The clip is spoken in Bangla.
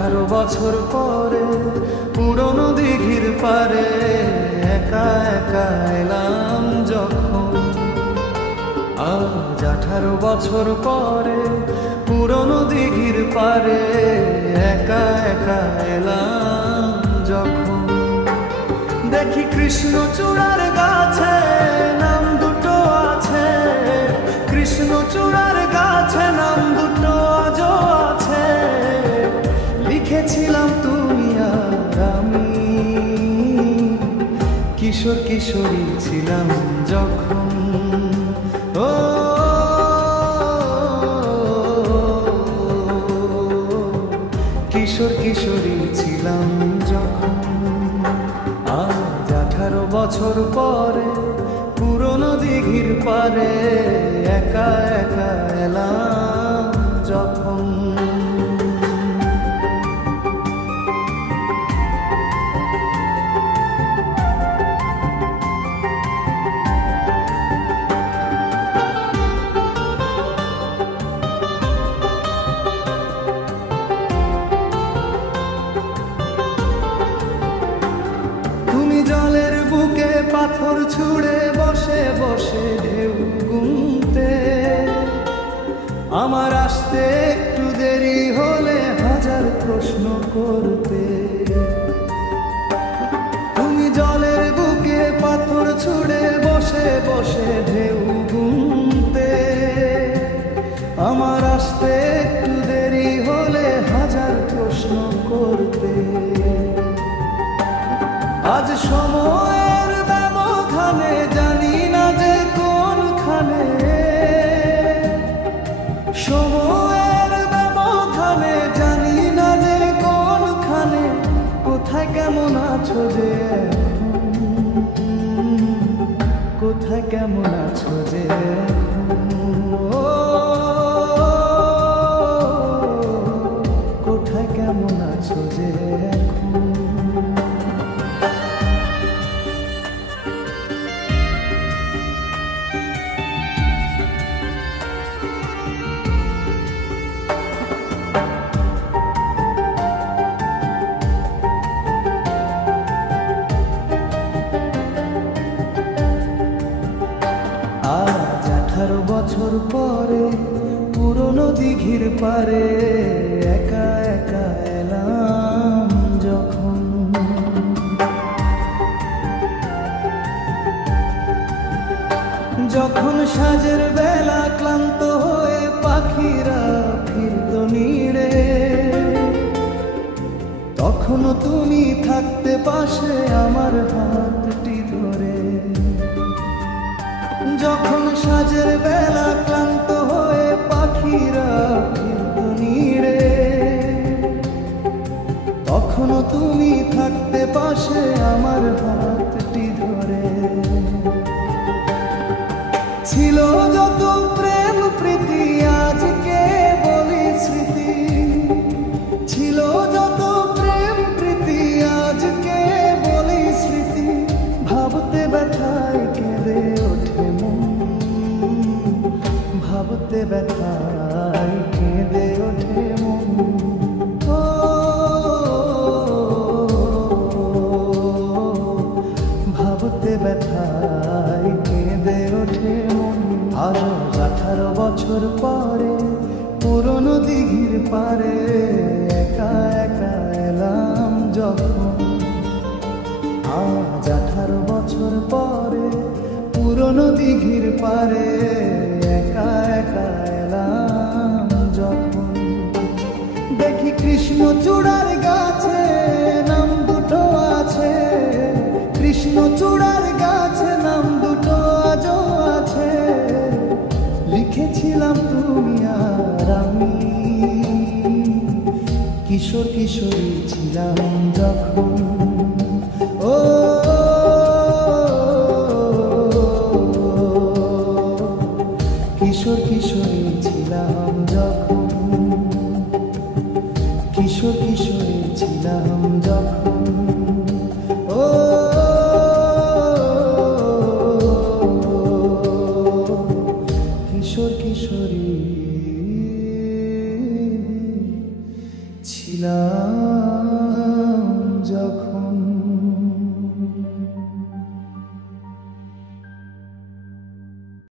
18 বছর পরে পুরনো দিঘির পারে একা একা এলাম যখন। আজ 18 বছর পরে পুরনো দিঘির পারে একা একা এলাম যখন। দেখি কৃষ্ণচূড়ার গাছে নাম দুটো আছে, কৃষ্ণচূড়ার গাছে নাম দুটো আজও আছে। লিখেছিলাম তুমি আর আমি, কিশোর কিশোরী ছিলাম যখন। ও কিশোর কিশোরী ছিলাম যখন। আজ 18 বছর পরে পুরনো দিঘির পারে একা একা এলাম যখন। জলের বুকে পাথর ছুঁড়ে বসে বসে ঢেউ গুনতে, আমার আসতে একটু দেরি হলে হাজার প্রশ্ন করতে। তুমি জলের বুকে পাথর ছুঁড়ে বসে বসে ঢেউ গুনতে, আমার আসতে একটু দেরি হলে হাজার প্রশ্ন করতে। আজ সময়ের ব্যবধানে জানি না যে কোনখানে, সময়ের ব্যবধানে জানি না যে কোনখানে, কোথায় কেমন আছো যে কোথায় কেমন আছো যে। কোথায় কেমন আছো যে। আজ 18 বছর পরে পুরনো দিঘির পারে একা একা এলাম যখন। যখন সাঁঝের বেলা ক্লান্ত হয়ে পাখিরা ফিরত নিড়ে, তখনও তুমি থাকতে পাশে আমার হাতটি ধরে। যখন সাঁঝের বেলা ক্লান্ত হয়ে পাখিরা ফিরত নিড়ে, তখনও তুমি থাকতে পাশে আমার হাতটি ধরে। ছিল যত প্রেম প্রীতি আজকে বলি স্মৃতি, ছিল যত প্রেম প্রীতি আজকে বলি স্মৃতি। ভাবতে ব্যথায় কেঁদে ওঠে মন, ভাবতে ব্যথায় কেঁদে ওঠে মন। ভাবতে ব্যথায় কেঁদে ওঠে মন। আজ 18 বছর পরে পুরনো দিঘির পারে একা একা এলাম যখন। আজ 18 বছর পরে পুরনো দিঘির পারে একা একা এলাম যখন। দেখি কৃষ্ণচূড়ার গাছে নাম দুটো আছে, কৃষ্ণচূড়ার গাছে নাম দুটো আজও আছে। লিখেছিলাম তুমি আর আমি, কিশোর কিশোরী ছিলাম যখন। ও কিশোর কিশোরী ছিলাম যখন, কিশোর কিশোরী ছিলাম যখন। ও কিশোর কিশোরী ছিলাম। ছিলাম